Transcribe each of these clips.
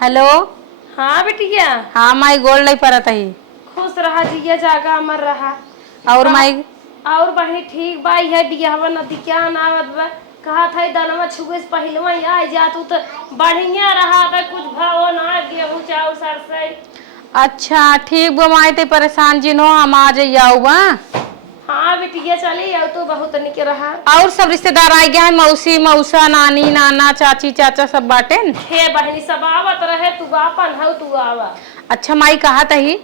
Hello. हाँ बेटिया। हाँ माई गोल्ड नहीं परत ही। खुश रहा जिया जागा अमर रहा। और माई और बहनी ठीक बाई है बियाहवा नदी क्या नावत बा। कहा था दनवा छुए से पहलवा आ जा तू तो बढ़िया रहा था कुछ भाव ना गेहूं चाउर सरसई। अच्छा ठीक बा माई ते परेशान जिनो हम आ जाइए बा। हाँ बेटिया चली अब तो बहुत निके रहा। और सब रिश्तेदार आ गया है मौसी मौसा नानी नाना चाची चाचा सब बाटे न? हे बहनी सब आवत रहे तू आपन हो तू आवा। अच्छा माई कहा तही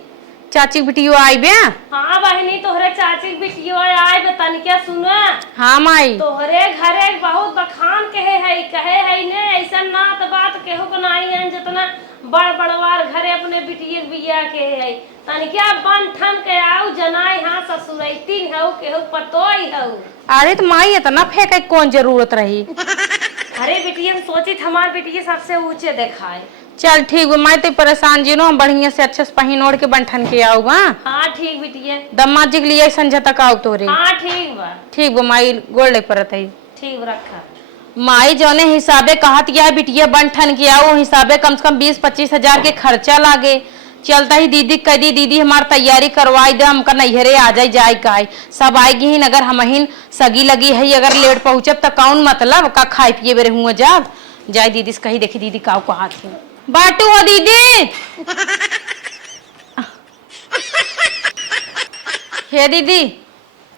चाची बिटियो आई बे। हाँ बहनी तोहरे चाची के बिटियो आए बतानी क्या सुना। हाँ माई तोहरे घरे बहुत बखान कहे है ने ऐसा नात बात केहू को नहीं है जितना बड़ बड़वार घरे अपने बिटिया बिया के है तनी क्या बन ठन के आऊ जनाई हां ससुरैती हो केहू पतोई हो। अरे तो माई इतना फेंके कौन जरूरत रही। अरे बिटिया सोची हमार बिटिया सबसे ऊंचे देखाए। चल ठीक बा माई ते परेशान जिनो हम बढ़िया से अच्छे से पहिन ओढ़ के बंठन के आऊ बा। हाँ ठीक बिटिया। दम्मा जी के लिए संझा तक आऊ तोरे। हाँ ठीक बा। ठीक बा माई गोल्ड परत है। ठीक रखा। माई जौने हिसाबे कहत गया बिटिया बंठन किया वो हिसाबे कम से कम 20-25 हजार के खर्चा लागे। चलता ही दीदी कह दी दीदी हमार तैयारी करवाई दे हमका नैहरे आ जाए जाए काहे सब आएगी ही अगर हम ही सगी लगी है अगर लेट पहुंचब तो कौन मतलब का खाए पिए बेरे हुआ जाब जाए दीदी से कही देखी दीदी काऊ कहा थी बाटू हो दीदी। हे दीदी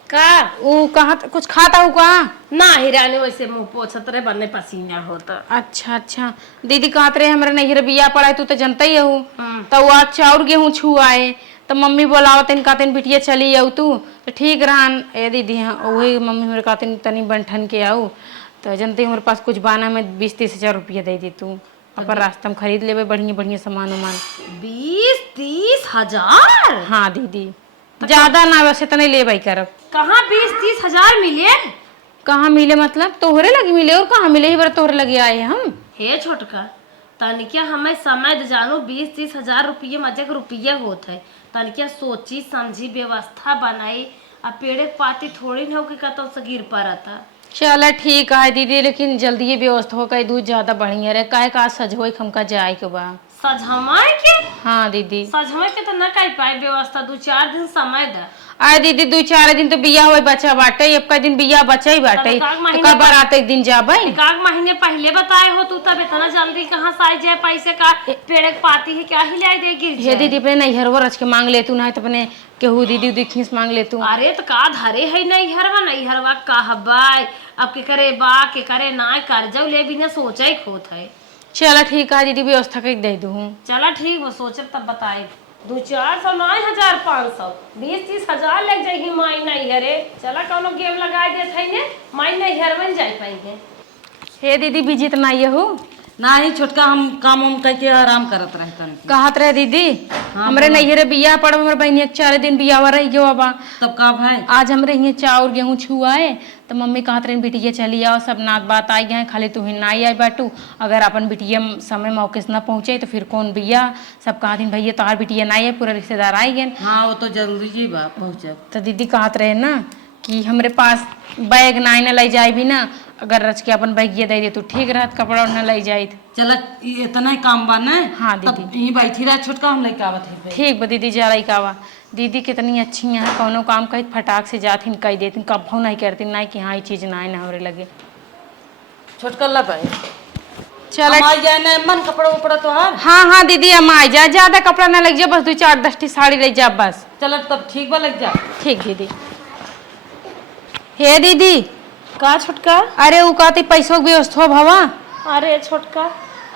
का वो कहा कुछ खाता हूँ कहा ना हिराने वैसे मुंह पोछत रहे बनने पसीना होता। अच्छा अच्छा दीदी कहत रहे हमारे नैहर बिया पड़ा तू तो जनता ही हूँ तो वो आज चाउर गेहूँ छुआए तो मम्मी बोलावत कहते बिटिया चली आऊ तू तो ठीक रहन ए दीदी हाँ वही मम्मी मेरे कहते तनी बंठन के आऊ तो जनते हमारे पास कुछ बाना में 20-30 हजार रुपया दे दी तू अपन रास्ता में खरीद लेवे बढ़िया बढ़िया सामान उमान। 20-30 हजार। हाँ दीदी ज्यादा ना वैसे तो नहीं ले भाई करब। कहाँ 20-30 हजार मिले। कहाँ मिले मतलब तोहरे लगी मिले और कहाँ मिले ही बार तोहरे लगे आए हम। हे छोटका तनिकिया हमें समय दे जानो 20-30 हजार रुपये मजे के रुपये होत है तनिकिया सोची समझी व्यवस्था बनाई अब पेड़े पाती थोड़ी न हो कि कतौ से गिर पड़ता। चल ठीक है दीदी लेकिन जल्दी ये व्यवस्था हो कहीं दूध ज्यादा बढ़िया रहे काहे का सजोई हमका जाए के बा। सजमाए के। हाँ दीदी सजमाए के तो न कर पाए व्यवस्था 2-4 दिन समय दे। आए दीदी 2-4 दिन तो बिया हुए बचा बाटे अब का दिन बिया बचा ही बाटे तो बारात एक दिन जाबे। एक महीने पहले बताए हो तू तब इतना जल्दी कहाँ से जाए पैसे का पेड़ पाती है क्या ही ले देगी। हे दीदी अपने नैहरवा रच के मांग ले तू नहीं तो अपने केहू दीदी उदी खींच मांग ले तू। अरे तो का धरे है नैहरवा कहबाई अब के करे बा के करे ना कर जाऊ ले बिना सोचा ही खोत है। चला ठीक है दीदी व्यवस्था कर दे दूँ। चला ठीक वो सोचे तब बताए 200-400 नहीं 1500 20-30 हजार लग जाएगी माई नैहरे। चला कौनो गेम लगा देते है ने माई नैहर में जाए पाएंगे। हे दीदी बिजी तो नहीं हो ना ही छोटका हम काम उम करके आराम करत रहतन। कहत रहे दीदी हमरे नैहरे बिया पड़ हमरे बहनी 4 दिन बियावा रही गयो बा तब का भाई आज हमरे यहाँ चाउर गेहूँ छुआए तो मम्मी कहत रही बिटिया चली आओ सब नात बात आई गए खाली तू ही ना आई बाटू अगर अपन बिटिया समय मौके से न पहुँचे तो फिर कौन बिया सब कहत भैया तोहार बिटिया ना आई पूरा रिश्तेदार आई गए। हाँ वो तो जरूरी ही बा पहुँचब। तो दीदी कहत रहे ना कि हमरे पास बैग नाई न ले जाए भी ना अगर रच के अपन बैगिया दे दे तो ठीक रहत कपड़ा न ले जाए। चल इतना ही काम बा न। हाँ दीदी यहीं बैठी रह छोटका हम लेके आवत है। ठीक बा दीदी जा रही कावा दीदी कितनी अच्छी है कौनो काम कही फटाक से जाती कह देती कभू नहीं करती नहीं कि हाँ ये चीज ना ना हमरे लगे। छोटका ला पाए चल जाए न मन कपड़ा उपड़ा तो हाँ हाँ दीदी हम आ जा ज्यादा कपड़ा ना लग जा बस 2-4 दस्ती साड़ी ले जा बस। चल तब ठीक बा लग जा। ठीक दीदी। हे दीदी का छोटका। अरे वो कहती पैसों की व्यवस्था भवा। अरे छोटका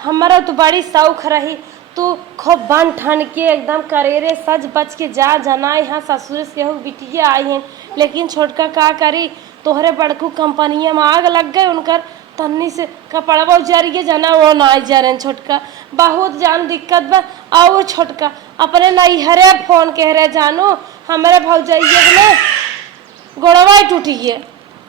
हमारा तो बड़ी शौक रही तू खूब बन ठन के एकदम करेरे सज बच के जा जनाए यहाँ ससुर से हो बिटिया आई हैं लेकिन छोटका का करी तोहरे बड़कू कंपनिया में आग लग गए उनकर तन्नी से कपड़वा उजरिए जना वो ना जरन छोटका बहुत जान दिक्कत बा। और छोटका अपने नैहरे फोन कह रहे जानो हमारे भौजाइये ने गोड़वा टूटिए।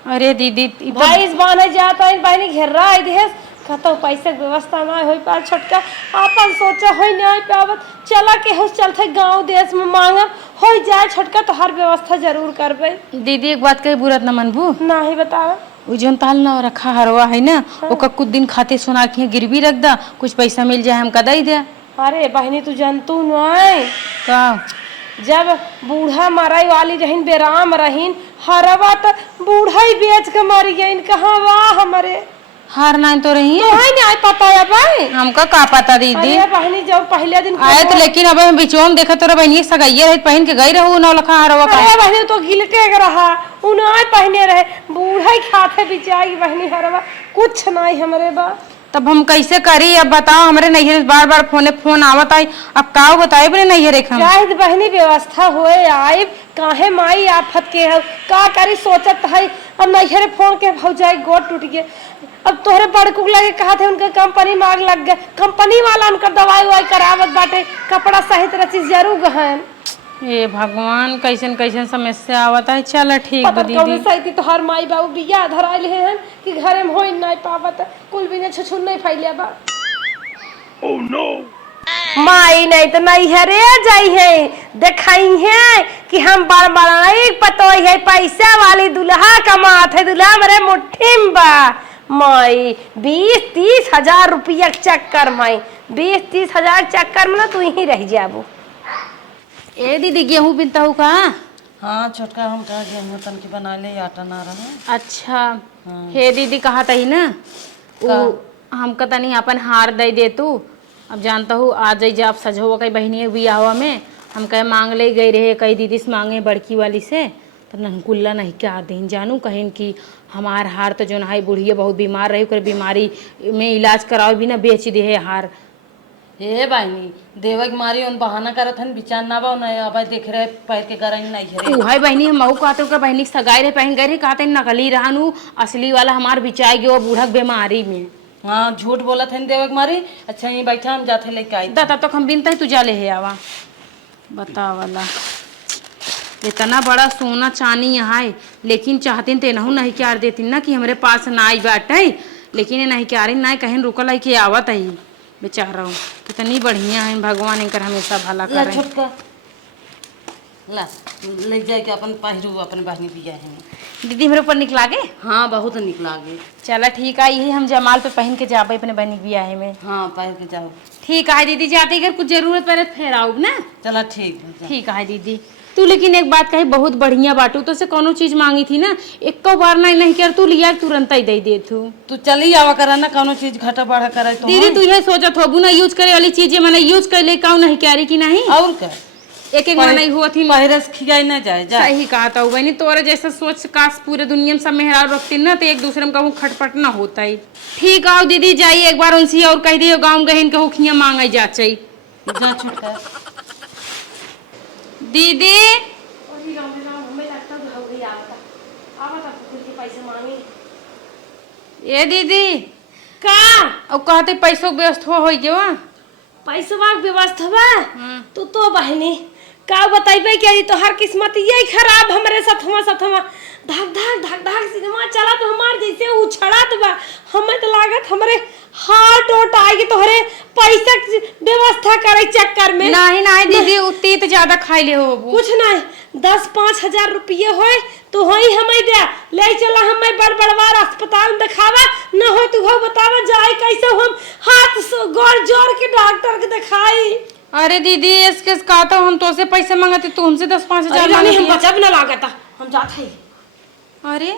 अरे दीदी भाई बांधे जाता है बहनी घेर रहा है देश कहता पैसे के व्यवस्था ना हो पा छोटका अपन सोचा हो नहीं पावत चला के हो चलते गांव देश में मांगब हो जाए छोटका तो हर व्यवस्था जरूर करबे। दीदी एक बात कही बुरा न मनबू ना ही बतावे वो जोन ताल ना रखा हरवा है ना ओका कुछ दिन खाते सोना के गिरवी रख दा, कुछ पैसा मिल जाए हमका दे दे। अरे बहनी तू जानतू नहीं, का जब बूढ़ा मराई वाली रहीन बेराम रहीन हरवा तो बूढ़ा ही बेच के मर गईन। कहाँ वाह हमारे हार ना तो रही तो है नहीं पता है भाई। हमका का पता दीदी। अरे बहनी जब पहले दिन आए तो लेकिन अब हम बिचों में देखा तोरा बहनी सगाइए रहे पहन के गई रहू नौ लखा हरवा का। अरे बहनी तो गिलटे रहा उन्हें पहने रहे बूढ़ा ही खाते बिचाई बहनी हरवा कुछ नहीं हमारे बा। तब हम कैसे करी अब बताओ, हमारे नैहर बार बार फोन आवत आई, अब का बताए बने नैहर हम शायद बहनी व्यवस्था होए आए काहे माई आफत के है का करी सोचत है। अब नैहरे फोन के भौजाई गोट टूट गए। अब तोहरे बड़कू लगे कहा थे उनके कंपनी मांग लग गए, कंपनी वाला उनका दवाई वाई करावत बाटे, कपड़ा सही तरह चीज जरूर गहन। ये भगवान कैसन कैसन समस्या आवत है। चल ठीक पता दीदी। कौन सही तो हर माई बाबू बिया धराइल हैं कि घरे में होई नहीं पावत कुल भी ने छछुन नहीं फैले बा। ओह नो माई नहीं तो नहीं हरे जाई है देखाई है कि हम बार बार पतोई है पैसा वाली दुल्हा कमात है, दुल्हा मेरे मुट्ठी में बा। माई 20-30 हजार रुपया चक्कर माई 20-30 हजार चक्कर में ना तू ही रह जाबू। ए दीदी गेहूं बिनता हूँ का? हाँ छोटका हम कहा गेहूँ तन की बना ले आटा ना रहा। अच्छा हे दीदी कहा तही ना वो हमका तनी अपन हार दे दे तू। अब जानता हूँ आ जाई जा आप सजो कई बहनी बियाहवा में हम कहे मांग ले गई रहे कई दीदी से मांगे बड़की वाली से तो ननकुल्ला नहीं क्या दिन जानू कहें कि हमार हार तो जो है बुढ़िया बहुत बीमार रही ओकर बीमारी में इलाज कराओ भी ना बेच दे है हार। हे बहनी देवक मारी उन बहाना करत हन बिचान ना बा नहीं अब देख रहे पैर के करन नहीं रे। उहाई बहनी हम महू कहते ओकर बहनी सगाई रहे पहन गए रहे कहते नकली रहनु असली वाला हमार बिचाई गयो बूढ़क बीमारी में। हाँ झूठ बोलत हन देवक मारी। अच्छा यहीं बैठा हम जाते लेके आई तब तक हम बिनता तू जा ले है आवा बता वाला इतना बड़ा सोना चांदी यहाँ है लेकिन चाहती तेनहू नहीं क्या देती ना कि हमारे पास ना आई बाटे, लेकिन ये नहीं क्या रही ना कहीं रुकल है कि आवत है बेचारा हूँ कितनी बढ़िया है भगवान इनकर हमेशा भला ला करे। छोटका ला ले जाए के अपन पहिरू अपन बहनी बिया है। दीदी मेरे ऊपर निकला गे? हाँ बहुत निक लागे। चला ठीक है यही हम जमाल पे पहन के जाबे अपने बहनी बियाह में। हाँ पहन के जाओ। ठीक है दीदी जाते अगर कुछ जरूरत पड़े तो फिर आओ ना। चला ठीक है। ठीक है दीदी तू लेकिन एक बात कही बहुत बढ़िया बाटू तो से कोनो चीज मांगी थी ना एक बार नहीं कर तू लिया तुरंत ही दे दे तू चली आवा करा ना कोनो चीज घटा बढ़ा करे तो दीदी तू ये सोचत होबू ना यूज करे वाली चीजें मैंने यूज कर ले काऊ नहीं क्यारी की नहीं और क्या एक एक नहीं होती पहिरस खियाई ना जाए जा। सही कहा था बहनी तोरे जैसा सोच काश पूरे दुनिया में सब मेहरारू रखती ना तो एक दूसरे में कहूँ खटपट ना होता ही। ठीक आओ दीदी जाइए एक बार उनसे और कह दियो गाँव गहन के हुखियाँ मांगा जा चाहिए। जा छोटका दीदी ए दीदी का अब कहते पैसों व्यवस्था हो गया पैसवा के व्यवस्था बा तो बहनी का बताइबे कि तो हर किस्मत यही खराब हमारे साथवा धक धक सिनेमा चला तो हमार जैसे उछड़त बा हमें तो लागत हमरे हार्ट ओट आएगी तोहरे पैसा के व्यवस्था करे चक्कर में। नहीं दीदी उतनी तो ज्यादा खाई ले हो कुछ नहीं 10-5 हजार रुपये होए तो होई हमें दे ले चला हमें बड़ बड़वार अस्पताल में दिखावा न हो तू हो बतावा जाए कैसे हम हाथ गोड़ जोड़ के डॉक्टर के दिखाई। अरे दीदी इसके कहता हम तो से पैसे मांगते तू हमसे 10-5 हजार मांगती हम बचब न लागता हम जाते ही। अरे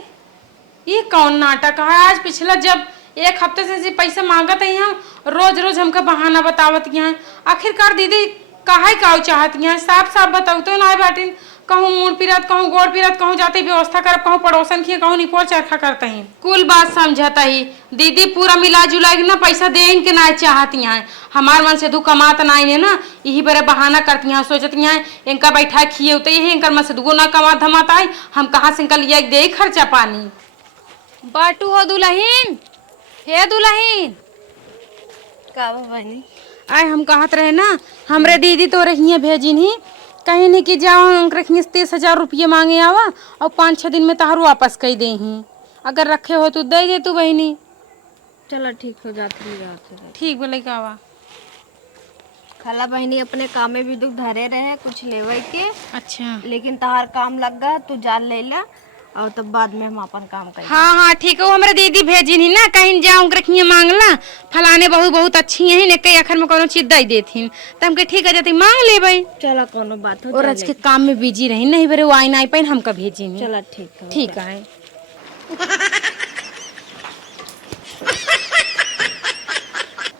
ये कौन नाटक है आज पिछला जब एक हफ्ते से पैसे मांगत है हम रोज रोज हमका बहाना बतावत यहाँ आखिरकार दीदी काहे काऊ चाहती हैं साफ साफ बताऊ तो ना बाटिन कहूँ मूड पीरत कहूँ गोड़ पीरत कहूँ जाते व्यवस्था कर कहूँ पड़ोसन की कहूँ निपोर चरखा करते हैं कुल बात समझता ही दीदी पूरा मिला जुला के ना पैसा दे इनके ना चाहती हैं हमार मन से दू कमात ना है ना यही बड़े बहाना करती हैं सोचती हैं इनका बैठा खिए होते यही इनकर मन से दुगो ना कमा धमाता है हम कहाँ से इनका लिया दे खर्चा पानी बाटू हो दुल्हन हे दुल्हन का बहनी आए हम कहत रहे ना हमरे दीदी तो रही भेजी नहीं कहीं नहीं कि जाओ रखिए 30 हजार रुपये मांगे आवा और 5-6 दिन में तहार वापस कही दे ही अगर रखे हो तो दे दे तू बहनी। चलो ठीक हो जाती ठीक बोले का आवा खाला बहनी अपने काम में भी दुख धरे रहे कुछ लेवे के। अच्छा लेकिन तहार काम लग गया तू जान ले ला और तब बाद में हम अपन काम करेंगे। हाँ हाँ ठीक है, वो हमारे दीदी भेजी नहीं ना, कहीं जाऊँ रखिए मांगला फलाने बहू बहुत अच्छी है न, कई आखिर में कोनो चीज दे देथिन तो हमके ठीक है जाती मांग ले भाई। चला कोनो बात हो और आज के काम में बिजी रही नहीं बरे, वो आई ना पाइन हमका भेजी नहीं। चला ठीक है। ठीक है।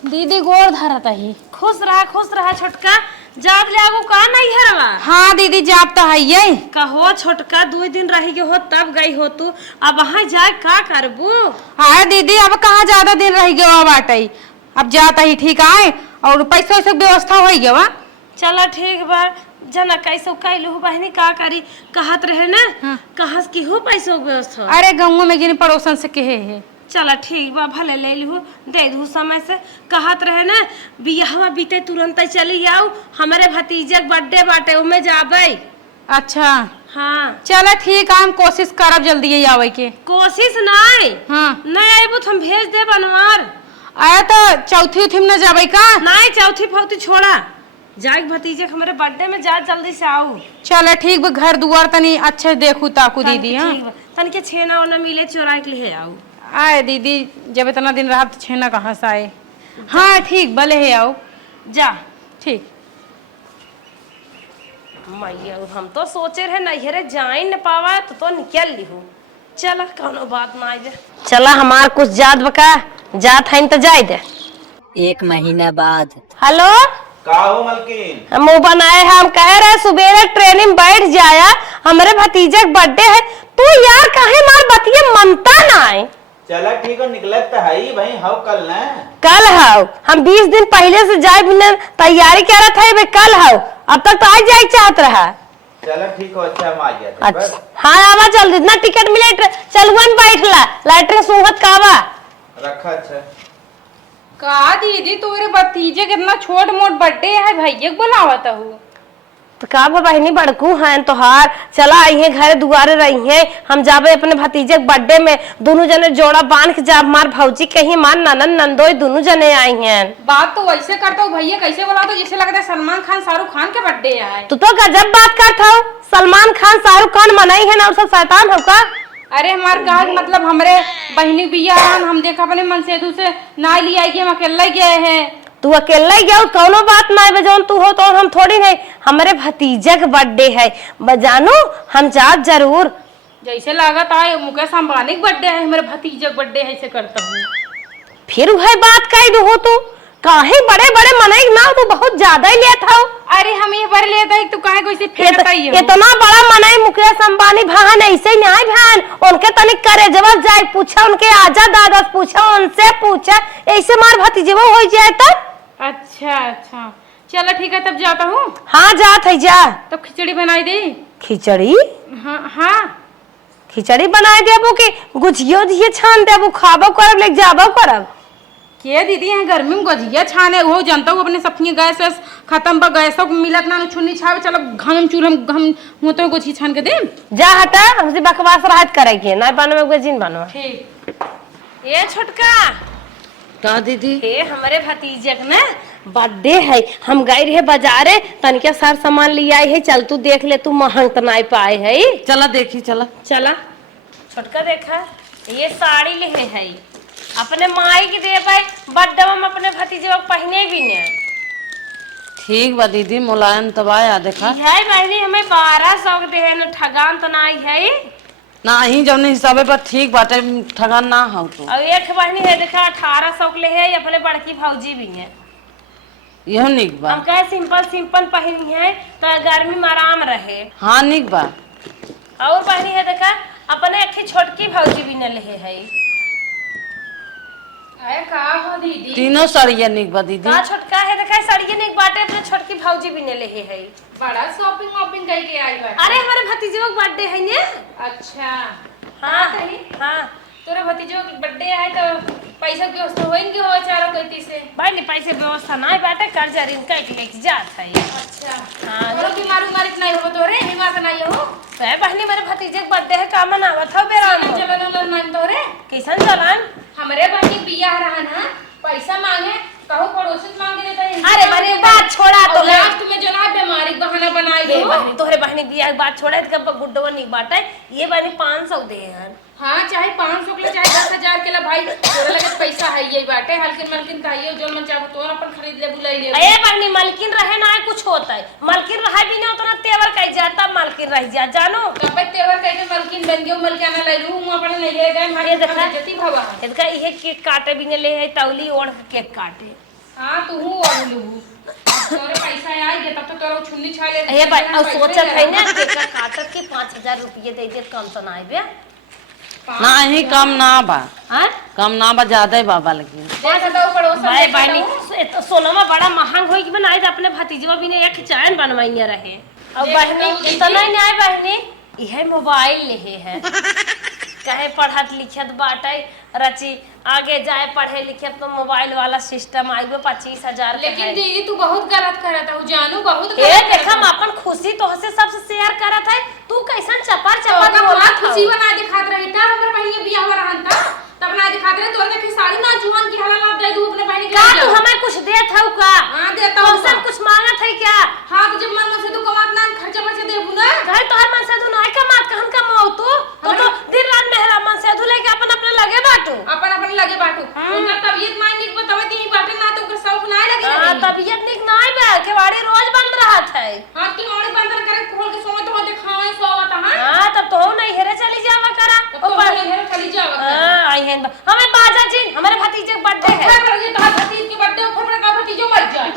दीदी गोर धरता ही। खुश रहा छोटका। जात ले आगो का नहीं हरवा। हाँ दीदी जाप तो है ये। कहो छोटका 2 दिन रही के हो तब गई हो तू, अब वहाँ जाए का करबू। हाँ दीदी अब कहाँ ज्यादा दिन रह गया बाटे, अब जाता ही ठीक आए और पैसा वैसा व्यवस्था हो गया। चला ठीक बा, जना कैसे कैलू बहनी का करी कहत रहे ना। हाँ। कहा की हो पैसों व्यवस्था। अरे गाँव में गिन पड़ोसन से कहे है। चला ठीक बा, भले ले लू दे दू समय से। कहत रहे ना बियाहवा बीते तुरंत चली आओ, हमारे भतीजे बर्थडे बाटे उमे जाबे। अच्छा हाँ चला ठीक है, हम कोशिश करब जल्दी ही आवे के। कोशिश नहीं। हाँ नहीं आबू तो हम भेज दे बनवार। आया तो चौथी उथी में न जाबे का। नहीं चौथी फौथी छोड़ा, जाए भतीजे हमारे बर्थडे में जा जल्दी से आओ। चला ठीक बा, घर दुआर तनी अच्छे देखू ताकू दीदी। हाँ तन के छेना ओना मिले चोरा के लिए आओ। आए दीदी जब इतना दिन रहा तो छेना कहाँ से आए। हाँ ठीक भले है आओ। जा ठीक। मैया हम तो सोचे रहे नैहरे जाए न पावा तो निकल ली हूँ। चला कोनो बात ना आए। चला हमार कुछ जात बका जात है तो जाए दे। 1 महीना बाद। हेलो का हो मलकिन? हम मुँह बनाए हैं, हम कह रहे सुबह ट्रेन में बैठ जाया, हमारे भतीजे का बर्थडे है। तू यार कहे मार बतिये मनता ना है। चला ठीक है, निकलत तो है भाई। हाउ कल ना कल हाउ हम 20 दिन पहले से जाए बिना तैयारी कर रहा था, कल हाउ अब तक तो आज जाए चाहत रहा। चला ठीक हो, अच्छा हम आ जाते। अच्छा हाँ आवा जल्दी, इतना टिकट मिले चलुआ में बैठला लाइटर सूंघत कावा रखा। अच्छा का दीदी तोरे भतीजे कितना छोट मोट बर्थडे है, भैया बुलावत हूँ तो का बहनी बड़कू हैं तोहार। चला आई है घर दुआरे रही है, हम जाबे अपने भतीजे के बर्थडे में। दोनों जने जोड़ा बांध के जाब, मार भौजी कहीं मार ननन नंदोई दोनों जने आई हैं। बात तो वैसे करता हूँ भैया, कैसे बुलाता जैसे लगता है सलमान खान शाहरुख खान के बर्थडे है। तू तो गजब बात करता हो, सलमान खान शाहरुख खान मनाई है ना, और सब शैतान हो का। अरे हमारे कहा मतलब हमरे बहनी बिया हम देखा अपने मन से दूसरे ना लिया कि हम अकेले गए हैं। तू अकेला ही गया कोनो बात ना है, जौन तू हो तो हम थोड़ी नहीं। हमारे भतीजे का बर्थडे है बजानो, हम जात जरूर। जैसे लागत आए मुकेश अंबानी का बर्थडे है, मेरे भतीजे का बर्थडे है ऐसे करता हूँ। फिर वह बात कही दो हो तू काहे बड़े बड़े मनाई ना, तू बहुत ज्यादा ही लेता हो। अरे हम ये बार लेता है तू काहे कोई फेंकता ही हो। इतना बड़ा मनाई मुकेश अंबानी भान ऐसे ही नहीं भान, उनके तनिक करे जवाब जाए पूछा, उनके आजा दादा पूछा, उनसे पूछा, ऐसे मार भतीजे वो हो जाए तब। अच्छा अच्छा चलो ठीक है तब जाता हूँ। हाँ जात है जा। तब खिचड़ी बनाई दे। खिचड़ी? हाँ हाँ खिचड़ी बनाए देबो कि गुजियो दिए छान देबो, खाबो करब ले जाबो करब। के दीदी यहाँ गर्मी में गजिया छाने हो जानता हूँ, अपने सपनी गैस वैस खत्म बा, गैस मिलत ना छुन्नी छावे। चलो घम चूल्हा घम होते हो गुजी छान के दे। जा हटा, हमसे बकवास राहत करेगी ना बनवे गुजिन बनवा। ठीक। ये छोटका का दीदी? हे हमारे भतीजे का ना बर्थडे है, हम गए रहे बाजारे तनिके सार सामान ले आए है, चल तू देख ले, तू महंग तो नहीं पाए है। चला देखी चला। चला छोटका देखा ये साड़ी ले है, अपने माई की दे पाए बर्थडे में अपने भतीजे को पहने भी ने। ठीक बा दीदी, मुलायम तबाया देखा है बहनी हमें 1200 दे है न, ठगान तो नहीं है ना ही जौन हिसाबे पर ठीक बाटे, ठगान ना हो तो। और एक बहनी है देखा 1800 के ले है, अपने बड़की भौजी भी है। यह निक बा। हम कहे सिंपल सिंपल पहनी है तो गर्मी में आराम रहे। हाँ निक बा। और बहनी है देखा अपने एक छोटकी भौजी भी न ले है। अरे का हो दीदी? तीनों साड़ियाँ निक बा दीदी। का छोटका है देखा साड़ियाँ निक बाटे, अपने छोटकी भौजी भी न ले है। बड़ा शॉपिंग वॉपिंग करके आई बा। अरे हमारे भतीजे का बर्थडे है ने। अच्छा हाँ सही। हाँ तोरे भतीजो के बर्थडे है तो पैसा की व्यवस्था होएंगे हो चारों कहती से। भाई ने पैसे व्यवस्था नहीं बाटे, कर्जा ऋण काट लेके जात है। अच्छा हाँ और बीमार उमार नहीं हो तोरे, बीमार तो नहीं हो। तो बहनी मेरे भतीजे का बर्थडे है, का मनावत हो बेराम हो। चलन नहीं तोरे कैसन चलन? हमरे बहनी बियाह रहा ना, पैसा मांगे कहो पड़ोसी मांगे देता है। अरे मेरी बात छोड़ा तो लास्ट में जो ना बीमारी बहाना बना बनाई ये दो। बहनी तोहरे बहनी दिया के बात छोड़ा कब गुड्डवा नहीं बाटा ये बहनी 500 दे हन। हाँ चाहे 500 के लिए चाहे 10,000 के लिए भाई तोरा लगे तो पैसा है यही बाटे हल्किन मलकिन कहियो जो मन चाहो तो अपन खरीद ले बुलाई ले। ए बहनी मलकिन रहे ना कुछ होता है मलकिन रहा भी ना उतना तेवर कह जाता मलकिन रह जा जानो कब तेवर कह के मलकिन बन गयो मलकिन ले लू हम अपन ले ले गए हमारे देखा जति भवा। इसका ये केक काटे भी ने ले है तौली ओढ़ के केक काटे। हां तू हूं और लू तोरे पैसा आई गे तब तो तोरा छुन्नी छा ले। ए भाई और सोचत है ना केक काटत के 5000 रुपये दे दे कम तो ना आइबे नहीं कम ना बा, हां कम ना बा ज्यादा ही बाबा लेकिन जैसा तो पड़ोस भाई बहनी तो सोनमा बड़ा महंग होई कि बनाई तो अपने भतीजवा भी ने एक चैन बनवाइया रहे और बहनी इतना नहीं आए बहनी यह मोबाइल ले है कहे पढ़त लिखत बाटे रची आगे जाए पढ़े लिखे तो मोबाइल वाला सिस्टम आई 25,000 लेकिन दीदी तू बहुत गलत करत है जानू बहुत ए गलत देखा हम अपन खुशी तो से सबसे शेयर करत है तू कैसन चपर चपर तो बोला खुशी बना दिखात रही था हमर बहिनी बियाह में रहन था तब ना दिखात रहे तोरे के साड़ी ना जुवान की हला ला दे दू अपने बहिनी का तू हमें कुछ देत हौ का हां देता हूं सब कुछ मांगत है क्या हां तो जब मन से तू कमात ना खर्चा बचे देबू ना घर तो हर मन से तू नहीं कमात कहन कमाओ तो दिन रात मेहरा मन से तू लेके अपन अपने लगे बाटू अपन अपन लगे बाटू उनका तबीयत मां निक बतावे ती बाटे ना तो शौक ना लगे हां तबीयत निक नहीं बे केवाड़ी रोज बंद रहत है हां की मोड़ी बंद करे खोल के सोए तो दिखावे सोवत हां हां तब तो नहीं हेरे चली जावा करा तो हेरे चली जावा हां आई है हमें बाजा जी हमारे भतीजे का बर्थडे है खबर रही तो भतीज के बर्थडे ऊपर का भतीजो मर जाए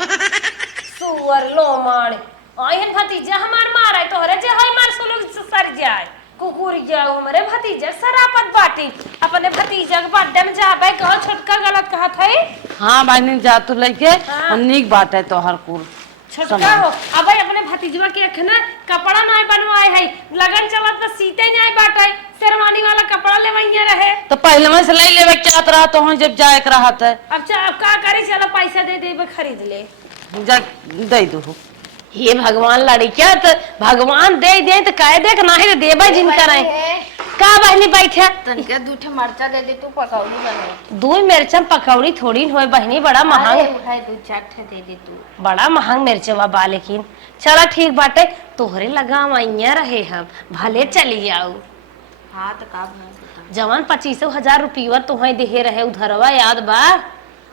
सुअर लो मार आई है भतीजा हमार मारे तोहरे जे होई मार सुलग सर जाए कुकुर जाओ हमारे भतीजा सरापत बाटी अपने भतीजा के बर्थडे में जाबे कहो छोटका गलत कहत है। हाँ बहनी जा तू लेके निक बात है तोहर कुल छोटका हो अब अपने भतीजवा के अखना कपड़ा नहीं बनवाए है लगन चलत पर सीते नहीं बाटे शेरवानी वाला कपड़ा लेवैया रहे तो पहले में से ले लेवे चाहत रहा तो हम जब जाए के रहत है अब का करे चलो पैसा दे देबे खरीद ले जा दे दू ये भगवान लड़किया तो भगवान दे दे तो कह दे कि नहीं देबे जिनका नहीं का बहनी बैठे तनके दूठे मरचा दे दे तू पकौड़ी बना दू मिर्चा पकौड़ी थोड़ी होए बहनी बड़ा महंग उठाए दू चाट दे दे तू बड़ा महंग मिर्चवा बा लेकिन चला ठीक बाटे तोहरे लगा वैया रहे हम भले चली जाऊ हाँ तो का बना जवान 25,000 रुपया तुम्हें देहे रहे उधरवा याद बा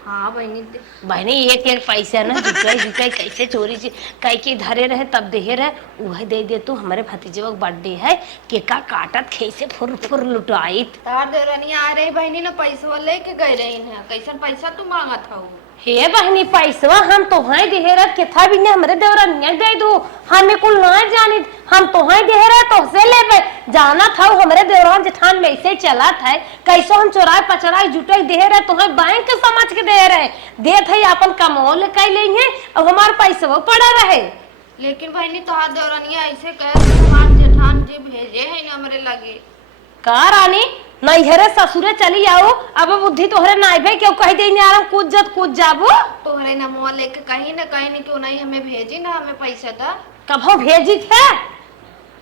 हाँ बहनी बहनी एक एक पैसा ना जुटाई जुटाई कैसे चोरी से कई के धरे रहे तब देहे रहे वह दे दे तू हमारे भतीजवा का बर्थडे है केका काटत कैसे फुर फुर लुटाई तार देवरनिया आ रही बहनी ना पैसा लेके गए रही है कैसन पैसा तू मांगत हो हे बहनी पैसवा हम तोहें देहरा केथा भी ने हमरे देवरनिया दे दू हमें कुल ना जानी हम तोहें देहरा तो से लेबे जाना था हमरे देवरान जेठान में ऐसे चला था कैसो हम चोराए पचराए जुटाई देहरा तोहें बैंक समझ के दे रहे देत है अपन कमोल कई लेंगे अब हमार पैसवा पड़ा रहे लेकिन बहनी तोहार देवरनिया ऐसे कहे तुम्हार जेठान जी भेजे है ना हमरे लगे का रानी नैहरे ससुरे चली आओ अब बुद्धि तोहरे नाई भे क्यों कह दे आराम कूद जाबो तोहरे नमवा लेके कहीं ना क्यों नहीं हमें भेजी ना हमें पैसा था कभो भेजी थे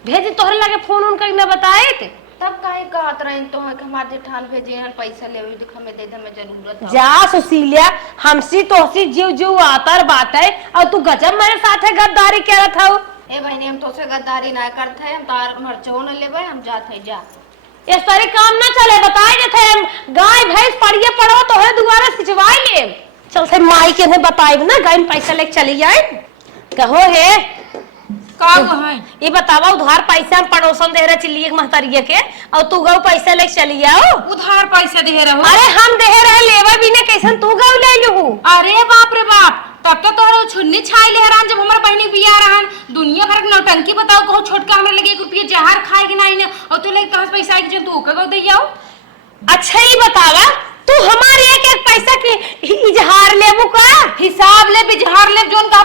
भेजी तोहरे लगे फोन उन करके बताए थे तब काहे कहत रही तो हमारे जेठान भेजे हैं पैसा लेवे देख हमें दे दे हमें जरूरत है जा सुशीलिया हमसी तोसी जीव जीव आतर बात है और तू गजब मेरे साथ गद्दारी करत हौ ए बहनी हम तोसे गद्दारी ना करते हम तार मरचो न लेबे हम जात है जा इस तरह काम ना चले बताए देते हम गाय भैंस पड़िए पड़ो तो है दोबारा सिचवाई ले चल से माई के ने बताई ना गाय में पैसा लेके चली जाए कहो है का है ये बतावा उधार पैसा हम पड़ोसन दे रहे चिल्ली महतरिया के और तू गौ पैसा लेके चली जाओ उधार पैसा दे रहो अरे हम दे रहे लेवा भी ने कैसन तू गौ ले लू अरे बाप रे बाप तब तो तोहरा छुन्नी छाई ले हरान जब हमर बहनी बियाह रहन दुनिया भर के नौटंकी बताओ कहो छोटका हमरा लगे 1 रुपया जहर खाए के नहीं ने और तू लेके कहां से पैसा आई जो तू कगो दे जाओ अच्छा ही बतावा तू हमारे एक एक पैसा के इजहार लेबू का हिसाब ले बिजहार ले जोन का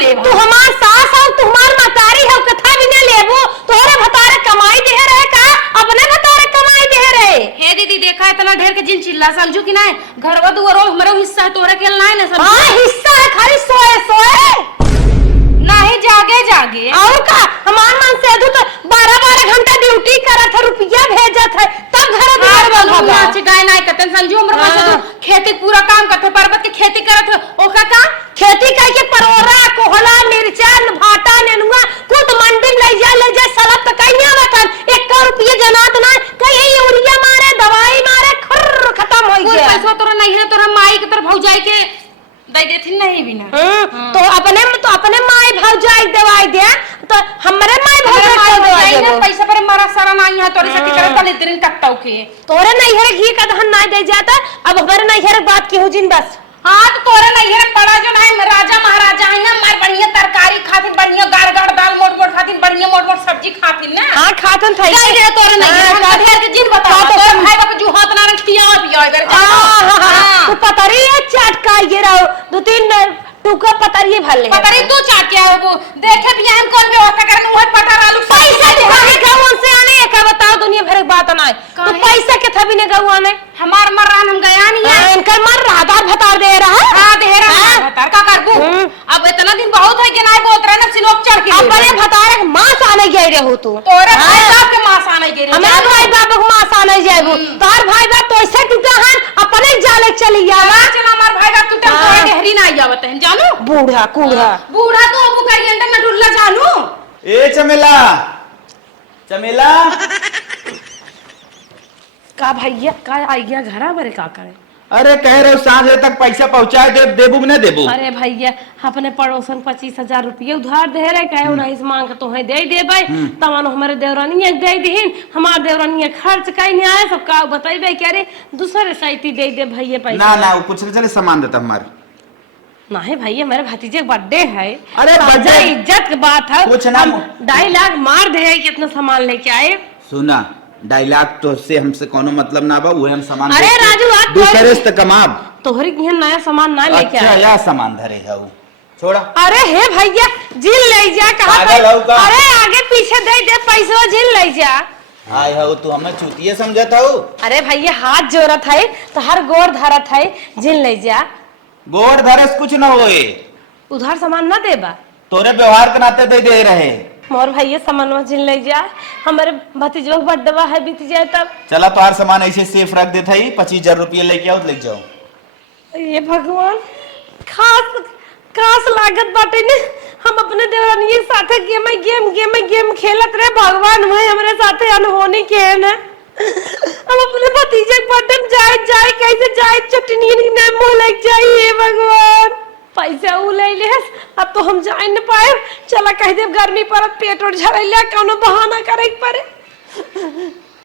ले तू हमार सास और तू हमार मतारी हो कथा भी न लेबू तोहरे भतारे कमाई दे रहे का अपने भतारे कमाई दे रहे हे दीदी देखा इतना ढेर के जिन चिल्ला समझू कि नहीं घरवा दुआरो हमरो हिस्सा है तोरा के नहीं ना सब हां हिस्सा है खाली सोए नहीं जागे और का हमार मन से अधु तो 12 घंटा ड्यूटी करत है रुपया भेजत है तब घर द्वार बनवा नाच गाय नहीं करते समझू हमर मन से तू खेती पूरा काम करते पर्वत की खेती करत ओका का खेती कह के परोरा कोहला मिर्चा भाटा नेनुआ कुछ आई यहाँ तोरी से करे तले दिन कट्टाऊ के तोरे नहीं है घी का दहन नहीं दे जाता, अब हमारे नहीं है बात की हो जिन बस। हाँ तो तोरे नहीं है बड़ा जो नहीं राजा महाराजा है ना, मार बढ़िया तरकारी खातिर, बढ़िया गाड़ दाल मोट मोट खातिर, बढ़िया मोट मोट सब्जी खातिर ना। हाँ खातन था नहीं रे तोरे नहीं है ढेर के जिन बता तोरे भाई बाप जो हाथ ना पिया पिया इधर तो पता रही है चटका ये रहो 2-3 टुका पता रही भले पता नहीं तू चाट क्या है वो देखे भी हम कौन व्यवस्था करन वो पटा आलू पैसा दिखाने का उनसे आने का बताओ दुनिया भर की बात ना है तो पैसा के थबी ने गवा ने हमार मर्रान हम गया नहीं है इनका मर रहा था बता दे रहा है। हां दे रहा है बता का कर दू अब इतना दिन बहुत है कि ना बोल रहे ना सिलोक चढ़ के अब बड़े बता रहे मांस आने गए रे हो तू तोरे भाई बाप के मांस आने गए रे हमारा भाई बाप को मांस आने जाएबो तार भाई बाप तो ऐसे टूटा है अपने जाले चली जावा चला हमार भाई बाप टूटा तोरे गहरी ना आवत है जानू बूढ़ा कूढ़ा बूढ़ा तो अब कहीं अंदर न ढुल्ला जानू ए चमेला चमेला का भैया का आई गया घरा बरे का करे। अरे कह रहे हो सांझ तक पैसा पहुंचा देबू कि नहीं देबू? अरे भैया अपने पड़ोसन 25,000 रुपये उधार दे रहे कहे नहीं मांग तो है दे भाई तमानो हमारे देवरानी दे दीन हमार देवरानी खर्च कहीं नहीं आए सब का बताइबे क्या रे दूसरे साइती दे भैया पैसा ना ना वो कुछ चले सामान देता हमारे नहीं भैया मेरे भतीजे का बर्थडे है। अरे बर्थडे इज्जत की बात है कुछ ना 2.5 लाख मार दे कितना सामान लेके आए। सुना डायलॉग तो से हमसे कोनो मतलब ना बा वो हम सामान अरे राजू आज दूसरे से कमाब तोहरी यहाँ नया सामान ना लेके अच्छा आए या सामान धरे जाऊ छोड़ा। अरे हे भैया जिल ले जा कहा अरे आगे पीछे दे पैसा जिल ले जा आय हो तू हमें चूतिए समझता हो। अरे भैया हाथ जोरत है तो हर गोर धरत है जिल ले जा गोड़ धरस कुछ न होए उधार सामान ना देबा तोरे व्यवहार के नाते दे रहे मोर भैया सामान जिल ले जा हमारे भतीजो का बर्थडे है बीत जाए तब चला तो हर सामान ऐसे सेफ रख देता ही 25,000 रुपये लेके आओ ले जाओ। ये भगवान खास लागत बाटे ने हम अपने देवरानी के साथे गेम खेलत रहे भगवान भाई हमारे साथे अनहोनी के है ना हम अपने भतीजे के बटन जाए कैसे जाए चटनी ने मुंह लग जाए भगवान पैसा उ ले ले अब तो हम जाए न पाए चला कह दे गर्मी परत पेट और झड़ैला कोनो बहाना करे पड़े।